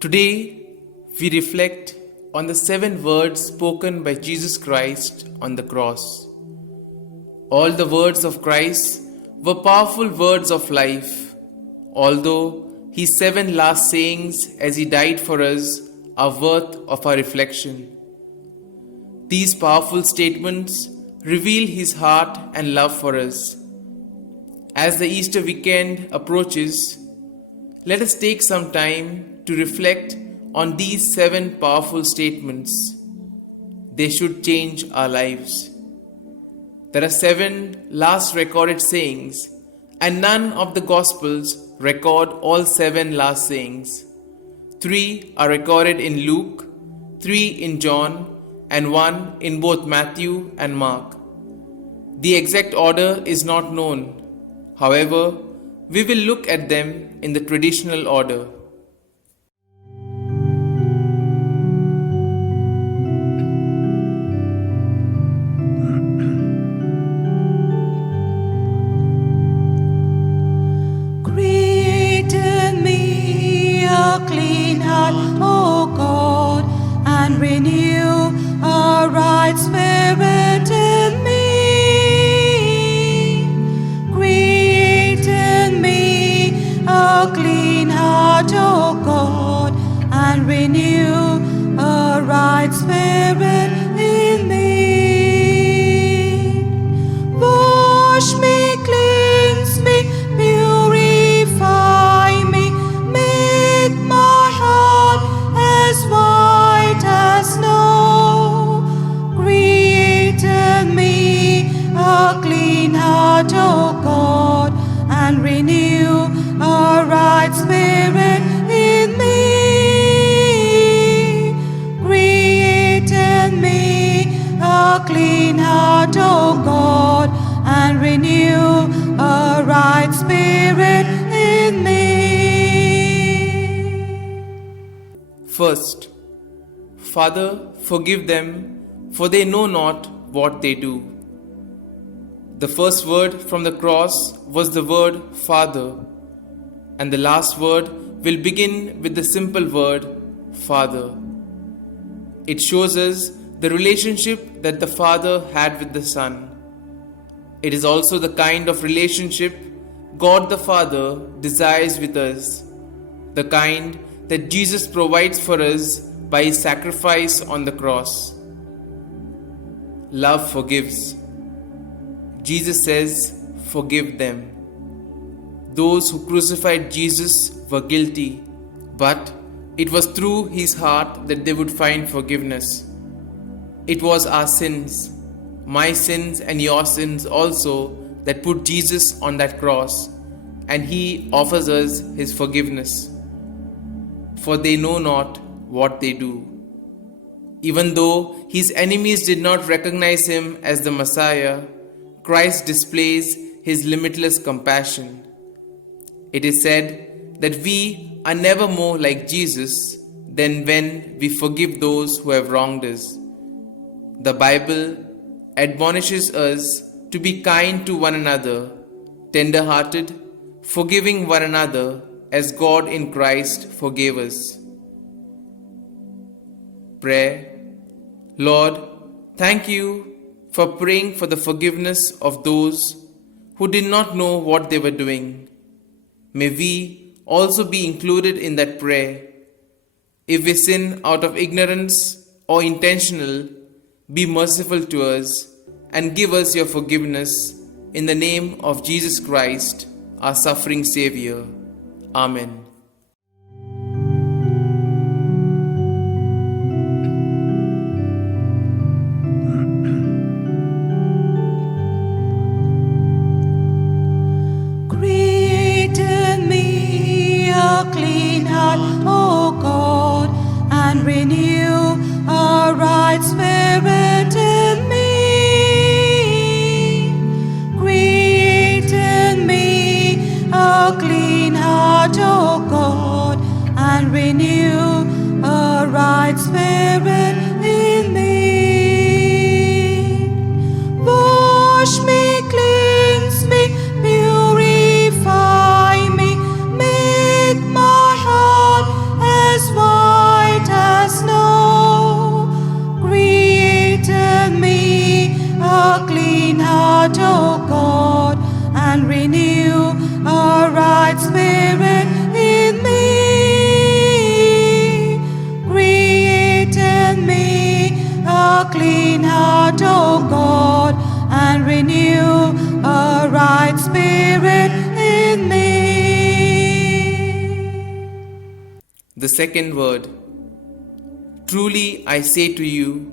Today, we reflect on the 7 words spoken by Jesus Christ on the cross. All the words of Christ were powerful words of life, although his 7 last sayings as he died for us are worth of our reflection. These powerful statements reveal his heart and love for us. As the Easter weekend approaches, let us take some time to reflect on these 7 powerful statements. They should change our lives. There are 7 last recorded sayings, and none of the Gospels record all 7 last sayings. 3 are recorded in Luke, 3 in John, and 1 in both Matthew and Mark. The exact order is not known. However, we will look at them in the traditional order. Create in me a clean heart, O God, and renew a right spirit in me. Create in me a clean heart, O God, and renew a right spirit in me. Wash me, cleanse me, purify me, make my heart as white as snow. Create in me a clean heart, O God, and renew a right spirit in me. Create in me a clean heart, O God, and renew a right spirit in me. First, Father, forgive them, for they know not what they do. The first word from the cross was the word Father, and the last word will begin with the simple word Father. It shows us the relationship that the Father had with the Son. It is also the kind of relationship God the Father desires with us, the kind that Jesus provides for us by his sacrifice on the cross. Love forgives. Jesus says, "Forgive them." Those who crucified Jesus were guilty, but it was through his heart that they would find forgiveness. It was our sins, my sins and your sins also, that put Jesus on that cross, and he offers us his forgiveness. For they know not what they do. Even though his enemies did not recognize him as the Messiah, Christ displays his limitless compassion. It is said that we are never more like Jesus than when we forgive those who have wronged us. The Bible admonishes us to be kind to one another, tender-hearted, forgiving one another as God in Christ forgave us. Prayer. Lord, thank you for praying for the forgiveness of those who did not know what they were doing. May we also be included in that prayer. If we sin out of ignorance or intentional, be merciful to us and give us your forgiveness in the name of Jesus Christ, our suffering Savior. Amen. Create in me a clean heart, O God, and renew a right spirit in me. Create in me a clean heart, O God, and renew a right spirit in me. Wash me, cleanse me, purify me, make my heart as white heart, O God, and renew a right spirit in me. Create in me a clean heart, O God, and renew a right spirit in me. The second word. Truly I say to you,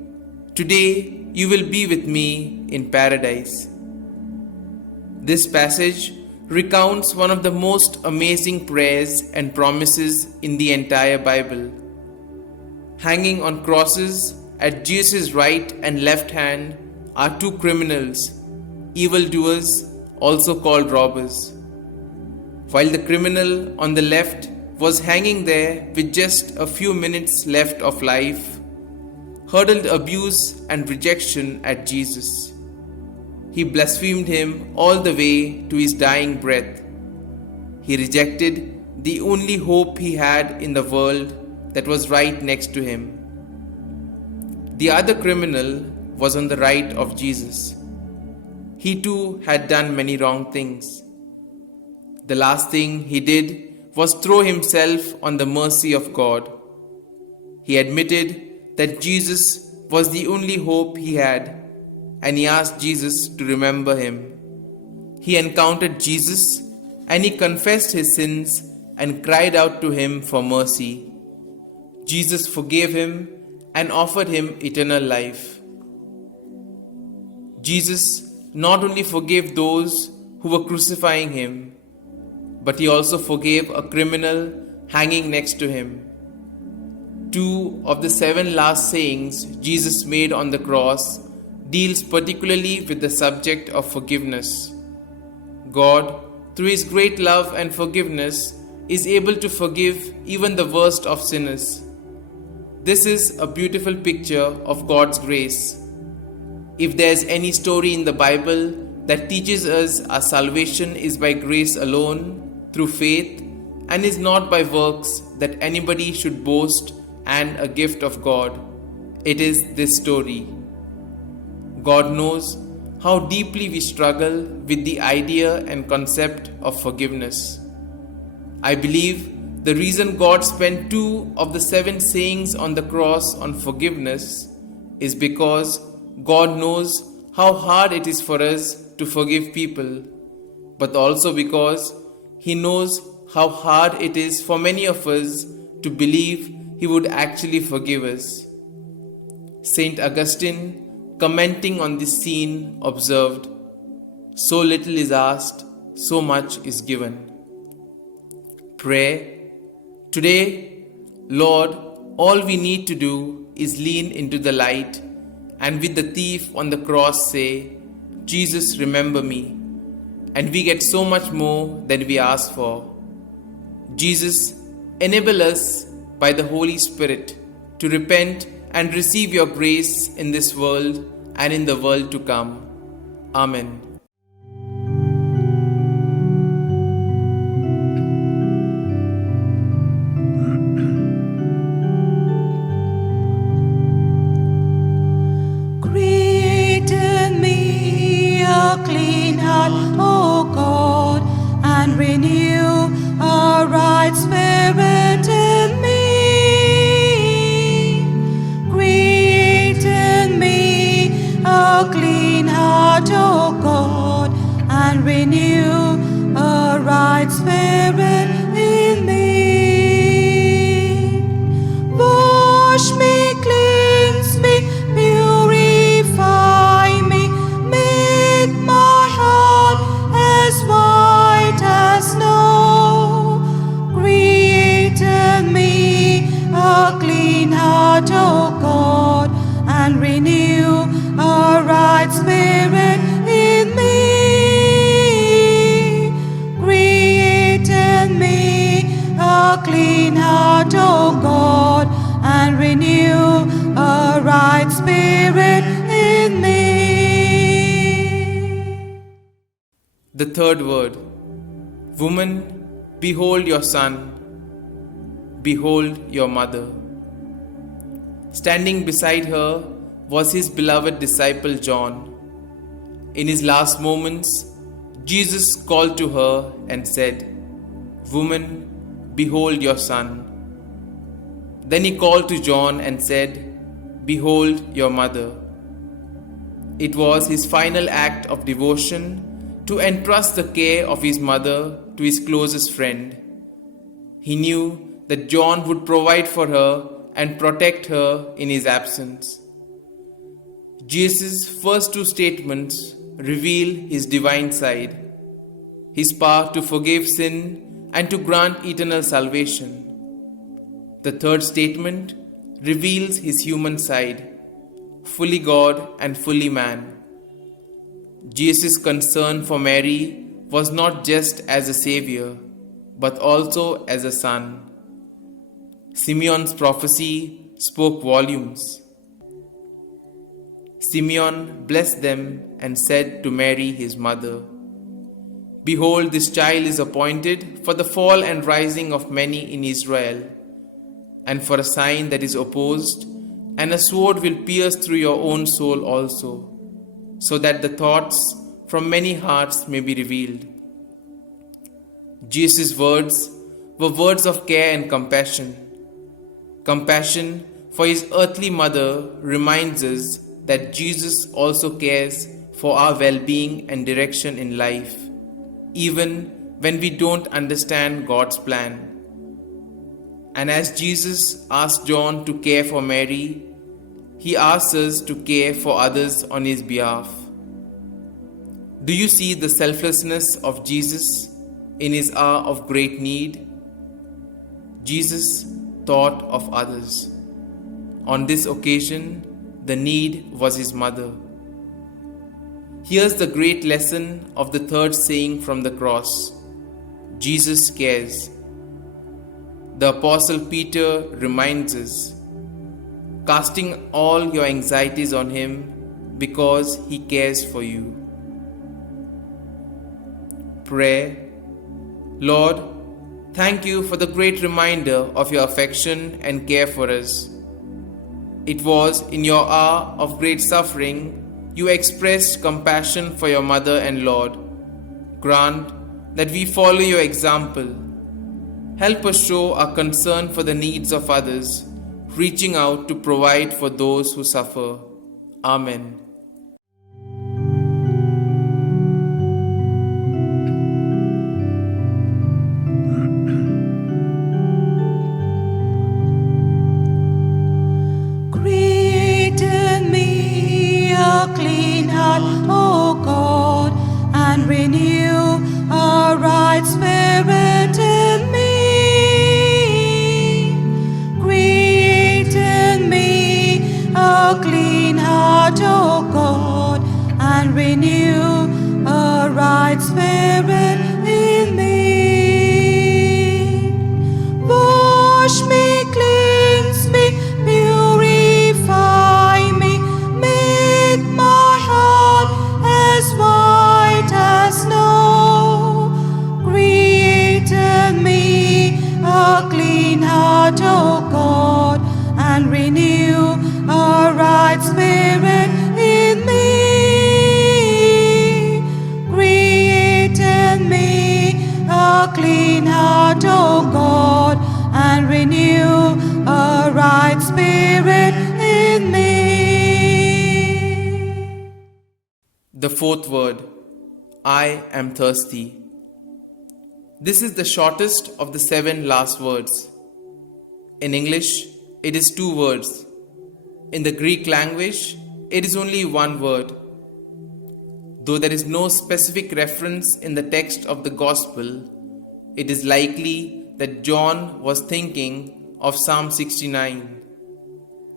today you will be with me in paradise. This passage recounts one of the most amazing prayers and promises in the entire Bible. Hanging on crosses at Jesus' right and left hand are two criminals, evildoers, also called robbers. While the criminal on the left was hanging there with just a few minutes left of life, hurled abuse and rejection at Jesus. He blasphemed him all the way to his dying breath. He rejected the only hope he had in the world that was right next to him. The other criminal was on the right of Jesus. He too had done many wrong things. The last thing he did was throw himself on the mercy of God. He admitted that Jesus was the only hope he had, and he asked Jesus to remember him. He encountered Jesus and he confessed his sins and cried out to him for mercy. Jesus forgave him and offered him eternal life. Jesus not only forgave those who were crucifying him, but he also forgave a criminal hanging next to him. 2 of the 7 last sayings Jesus made on the cross deals particularly with the subject of forgiveness. God, through his great love and forgiveness, is able to forgive even the worst of sinners. This is a beautiful picture of God's grace. If there is any story in the Bible that teaches us our salvation is by grace alone, through faith, and is not by works that anybody should boast and a gift of God, it is this story. God knows how deeply we struggle with the idea and concept of forgiveness. I believe the reason God spent 2 of the 7 sayings on the cross on forgiveness is because God knows how hard it is for us to forgive people, but also because He knows how hard it is for many of us to believe He would actually forgive us. Saint Augustine, commenting on this scene, observed, "So little is asked, so much is given." Pray. Today, Lord, all we need to do is lean into the light and with the thief on the cross say, "Jesus, remember me." And we get so much more than we ask for. Jesus, enable us by the Holy Spirit to repent and receive your grace in this world and in the world to come. Amen. Create in me a clean heart, O God, and renew a right spirit in me. Create in me a clean heart, O God, and renew a right spirit in me. Wash me, cleanse me, purify me, make my heart as white as snow. Create in me a clean heart, O God, and renew a right spirit in me. Create in me a clean heart, O God, and renew a right spirit in me. The third word. Woman, behold your son. Behold your mother. Standing beside her was his beloved disciple John. In his last moments, Jesus called to her and said, "Woman, behold your son." Then he called to John and said, "Behold your mother." It was his final act of devotion to entrust the care of his mother to his closest friend. He knew that John would provide for her and protect her in his absence. Jesus' first two statements reveal his divine side, his power to forgive sin and to grant eternal salvation. The third statement reveals his human side, fully God and fully man. Jesus' concern for Mary was not just as a savior, but also as a son. Simeon's prophecy spoke volumes. Simeon blessed them and said to Mary his mother, "Behold, this child is appointed for the fall and rising of many in Israel, and for a sign that is opposed, and a sword will pierce through your own soul also, so that the thoughts from many hearts may be revealed." Jesus' words were words of care and compassion. Compassion for his earthly mother reminds us that Jesus also cares for our well-being and direction in life, even when we don't understand God's plan. And as Jesus asked John to care for Mary, he asks us to care for others on his behalf. Do you see the selflessness of Jesus in his hour of great need? Jesus thought of others. On this occasion, the need was his mother. Here's the great lesson of the third saying from the cross: Jesus cares. The Apostle Peter reminds us, casting all your anxieties on him because he cares for you. Prayer. Lord, thank you for the great reminder of your affection and care for us. It was in your hour of great suffering you expressed compassion for your mother and Lord. Grant that we follow your example. Help us show our concern for the needs of others, reaching out to provide for those who suffer. Amen. Create in me a clean heart, O God, and renew a right spirit in me. Create in me a clean heart, O God, and renew a right spirit in me. Wash me, cleanse me, purify me, make my heart as white as snow. Create in me a clean heart, O God, and renew a right spirit in me. Create in me a clean heart, O God, and renew a right spirit in me. The fourth word, I am thirsty. This is the shortest of the 7 last words. In English, it is 2 words. In the Greek language, it is only 1 word. Though there is no specific reference in the text of the Gospel, it is likely that John was thinking of Psalm 69.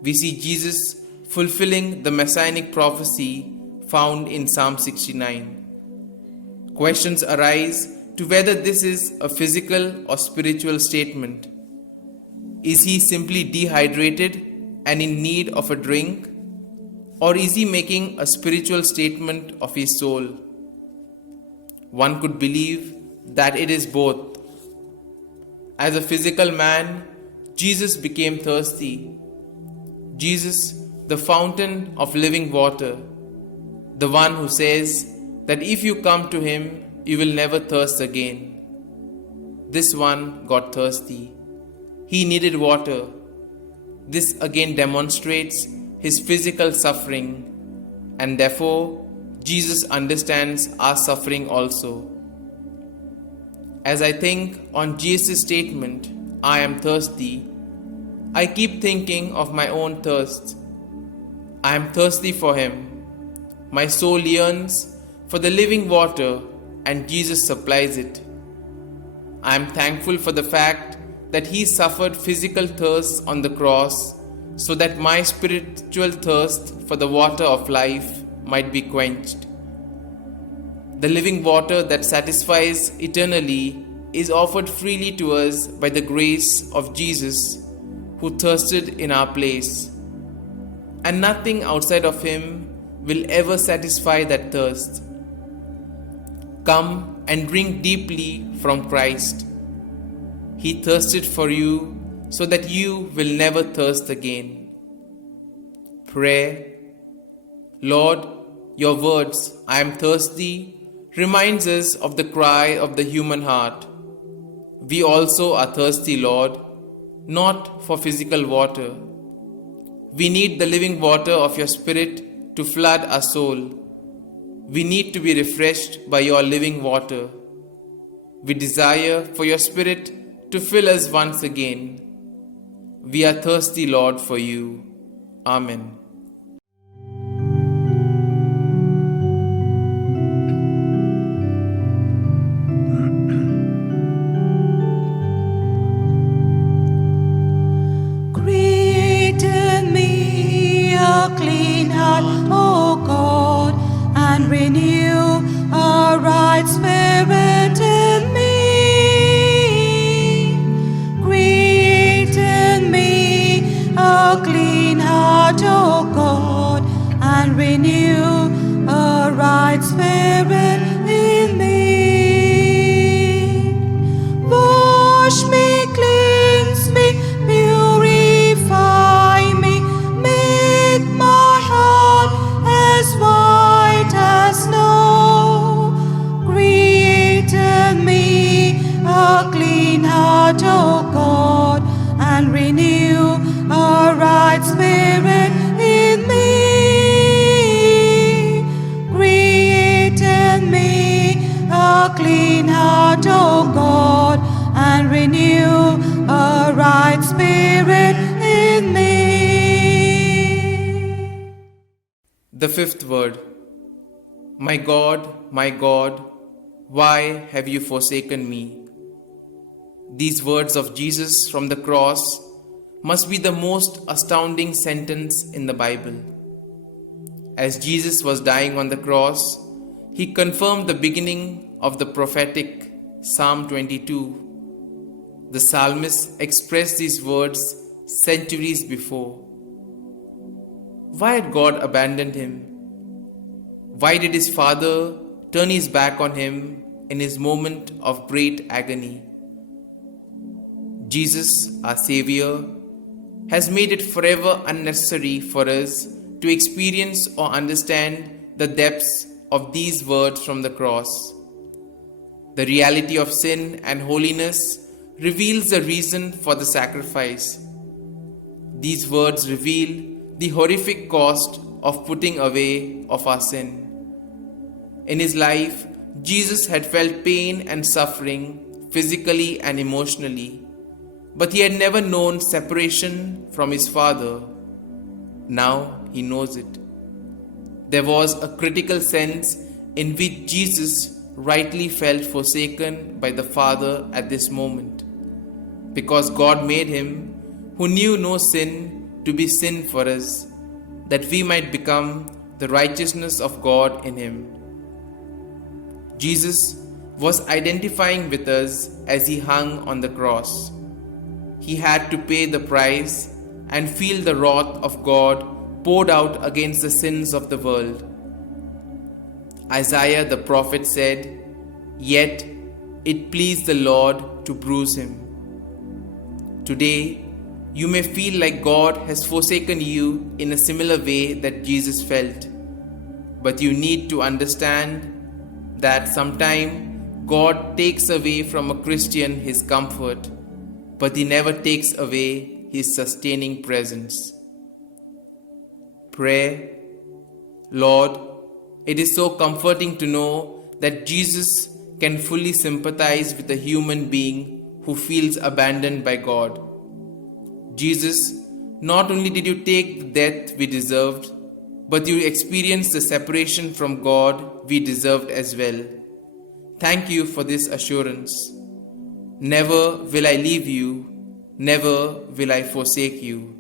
We see Jesus fulfilling the messianic prophecy found in Psalm 69. Questions arise to whether this is a physical or spiritual statement. Is he simply dehydrated and in need of a drink? Or is he making a spiritual statement of his soul? One could believe that it is both. As a physical man, Jesus became thirsty. Jesus, the fountain of living water. the one who says that if you come to him, you will never thirst again. This one got thirsty. He needed water. This again demonstrates his physical suffering, and therefore Jesus understands our suffering also. As I think on Jesus' statement, I am thirsty, I keep thinking of my own thirst. I am thirsty for him. My soul yearns for the living water, and Jesus supplies it. I am thankful for the fact that he suffered physical thirst on the cross so that my spiritual thirst for the water of life might be quenched. The living water that satisfies eternally is offered freely to us by the grace of Jesus, who thirsted in our place. And nothing outside of him will ever satisfy that thirst. Come and drink deeply from Christ. He thirsted for you so that you will never thirst again. Prayer. Lord, your words, I am thirsty, reminds us of the cry of the human heart. We also are thirsty, Lord, not for physical water. We need the living water of your Spirit to flood our soul. We need to be refreshed by your living water. We desire for your Spirit to fill us once again. We are thirsty, Lord, for you. Amen. Create in me a clean heart, O God, and renew a right spirit in me. Create in me a clean heart, O God, and renew a right spirit in me. Wash me, cleanse me, purify me, make my heart as white as snow. Create in me a clean heart, O God, and renew a right spirit in me. Create in me a clean heart, O God, and renew a right spirit in me. The fifth word. My God, why have you forsaken me? These words of Jesus from the cross must be the most astounding sentence in the Bible. As Jesus was dying on the cross, he confirmed the beginning of the prophetic Psalm 22. The psalmist expressed these words centuries before. Why had God abandoned him? Why did his father turn his back on him in his moment of great agony? Jesus, our Xavier, has made it forever unnecessary for us to experience or understand the depths of these words from the cross. The reality of sin and holiness reveals the reason for the sacrifice. These words reveal the horrific cost of putting away of our sin. In his life, Jesus had felt pain and suffering physically and emotionally, but he had never known separation from his Father. Now he knows it. There was a critical sense in which Jesus rightly felt forsaken by the Father at this moment, because God made him, who knew no sin, to be sin for us, that we might become the righteousness of God in him. Jesus was identifying with us as he hung on the cross. He had to pay the price and feel the wrath of God poured out against the sins of the world. Isaiah the prophet said, "Yet it pleased the Lord to bruise him." Today, you may feel like God has forsaken you in a similar way that Jesus felt. But you need to understand that sometime God takes away from a Christian his comfort, but he never takes away his sustaining presence. Pray, Lord, it is so comforting to know that Jesus can fully sympathize with a human being who feels abandoned by God. Jesus, not only did you take the death we deserved, but you experienced the separation from God we deserved as well. Thank you for this assurance. Never will I leave you, never will I forsake you.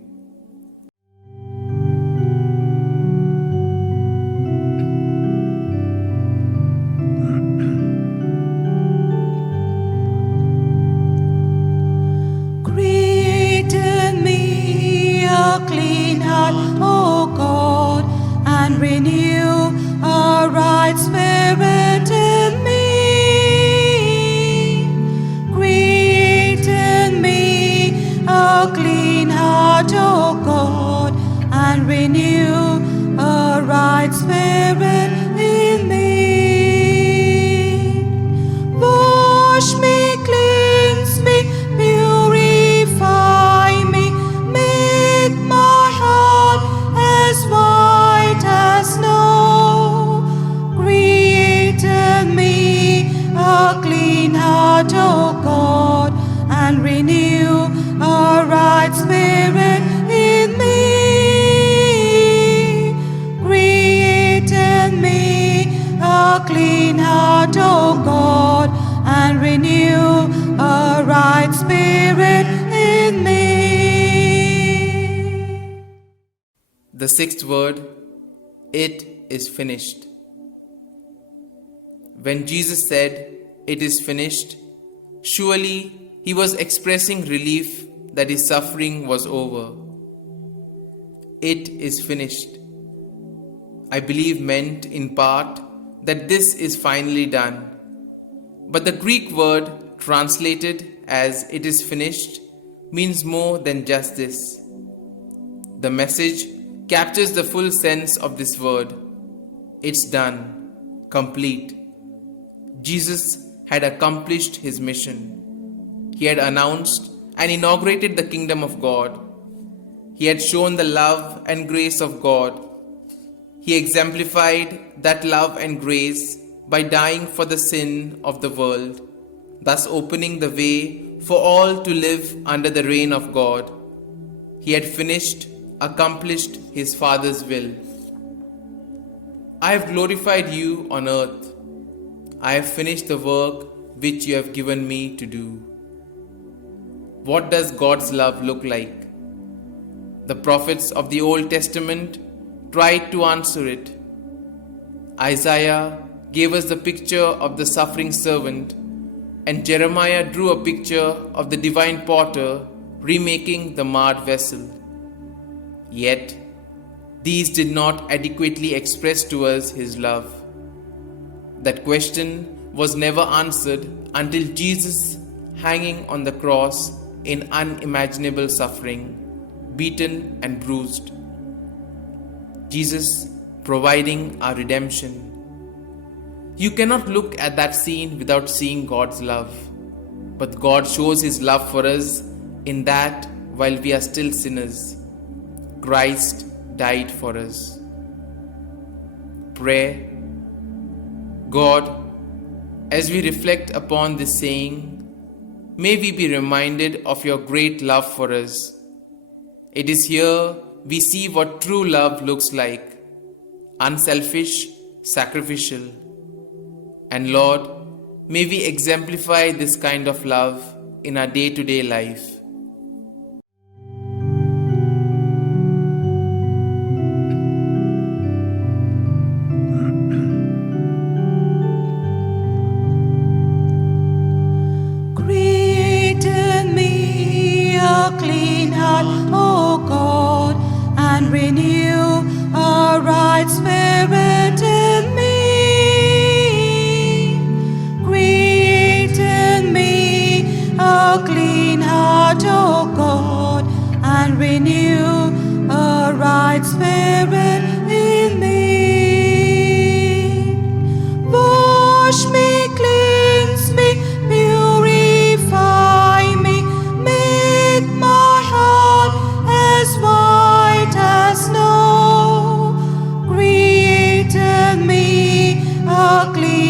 Create in me a clean heart, O God, and renew a right spirit in me. Create in me a clean heart, O God, and renew a right spirit in me. Wash me, cleanse me, purify me, make my heart as white as snow. Create in me a clean heart, O God, and renew a right spirit in me. Create in me a clean heart, O God, and renew a right spirit in me. The sixth word, it is finished. When Jesus said, "It is finished," surely he was expressing relief that his suffering was over. It is finished, I believe, meant in part that this is finally done. But the Greek word translated as "it is finished" means more than just this. The message captures the full sense of this word. It's done, complete. Jesus had accomplished his mission. He had announced and inaugurated the kingdom of God. He had shown the love and grace of God. He exemplified that love and grace by dying for the sin of the world, thus opening the way for all to live under the reign of God. He had finished, accomplished his Father's will. I have glorified you on earth. I have finished the work which you have given me to do. What does God's love look like? The prophets of the Old Testament tried to answer it. Isaiah gave us the picture of the suffering servant, and Jeremiah drew a picture of the divine potter remaking the marred vessel. Yet, these did not adequately express to us his love. That question was never answered until Jesus, hanging on the cross in unimaginable suffering, beaten and bruised. Jesus providing our redemption. You cannot look at that scene without seeing God's love. But God shows his love for us in that while we are still sinners, Christ died for us. Pray, God, as we reflect upon this saying, may we be reminded of your great love for us. It is here we see what true love looks like: unselfish, sacrificial. And Lord, may we exemplify this kind of love in our day-to-day life. Create in me a clean heart, O God, and renew a right spirit in me. Create in me a clean heart, O God, and renew a right spirit in me.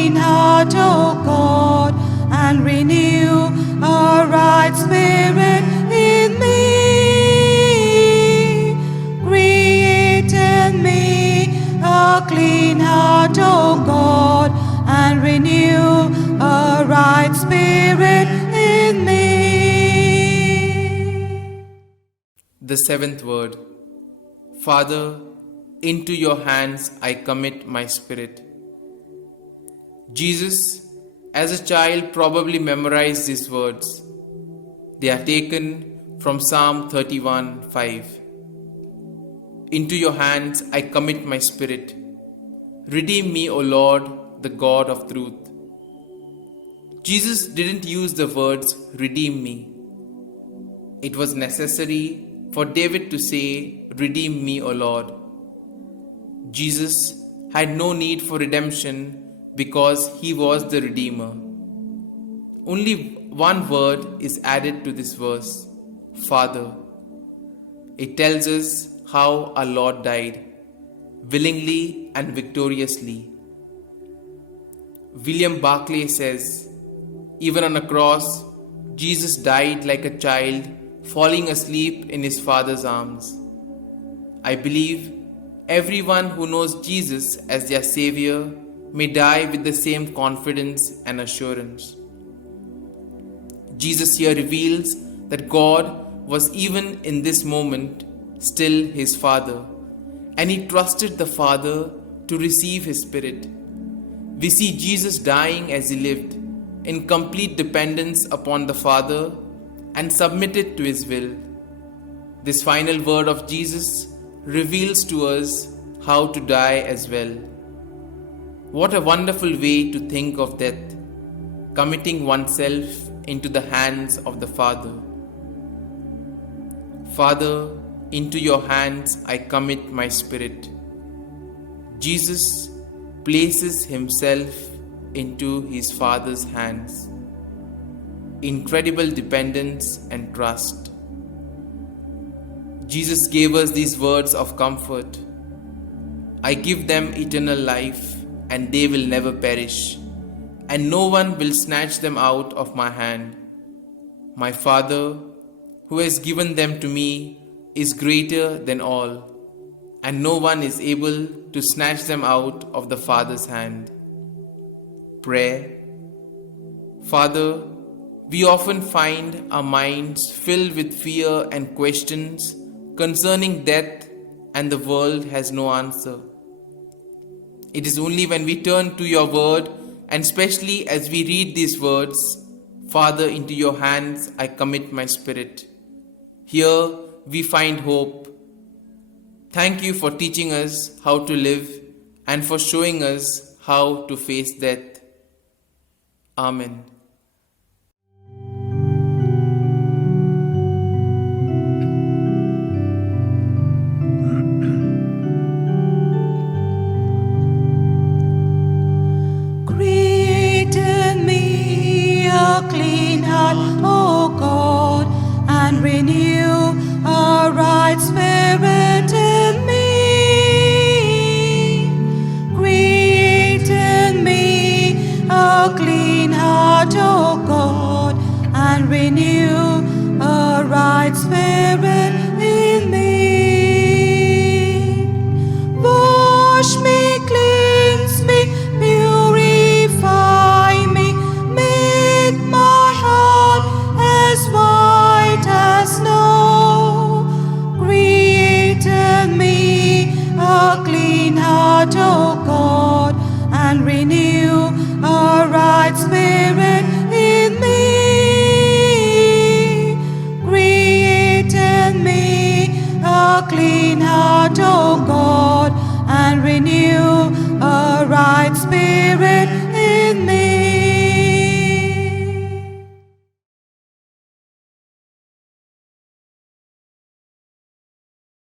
clean heart, O God, and renew a right spirit in me. Create in me a clean heart, O God, and renew a right spirit in me. The seventh word. Father, into your hands I commit my spirit. Jesus, as a child, probably memorized these words. They are taken from Psalm 31:5. Into your hands I commit my spirit. Redeem me, O Lord, the God of truth. Jesus didn't use the words redeem me. It was necessary for David to say, redeem me, O Lord. Jesus had no need for redemption because he was the Redeemer. Only one word is added to this verse, Father. It tells us how our Lord died, willingly and victoriously. William Barclay says, even on a cross, Jesus died like a child falling asleep in his Father's arms. I believe everyone who knows Jesus as their Savior may die with the same confidence and assurance. Jesus here reveals that God was even in this moment still his Father, and he trusted the Father to receive his Spirit. We see Jesus dying as he lived, in complete dependence upon the Father and submitted to his will. This final word of Jesus reveals to us how to die as well. What a wonderful way to think of death, committing oneself into the hands of the Father. Father, into your hands I commit my spirit. Jesus places himself into his Father's hands. Incredible dependence and trust. Jesus gave us these words of comfort. I give them eternal life, and they will never perish, and no one will snatch them out of my hand. My Father, who has given them to me, is greater than all, and no one is able to snatch them out of the Father's hand. Prayer. Father, we often find our minds filled with fear and questions concerning death, and the world has no answer. It is only when we turn to your word, and especially as we read these words, Father, into your hands I commit my spirit. Here we find hope. Thank you for teaching us how to live and for showing us how to face death. Amen.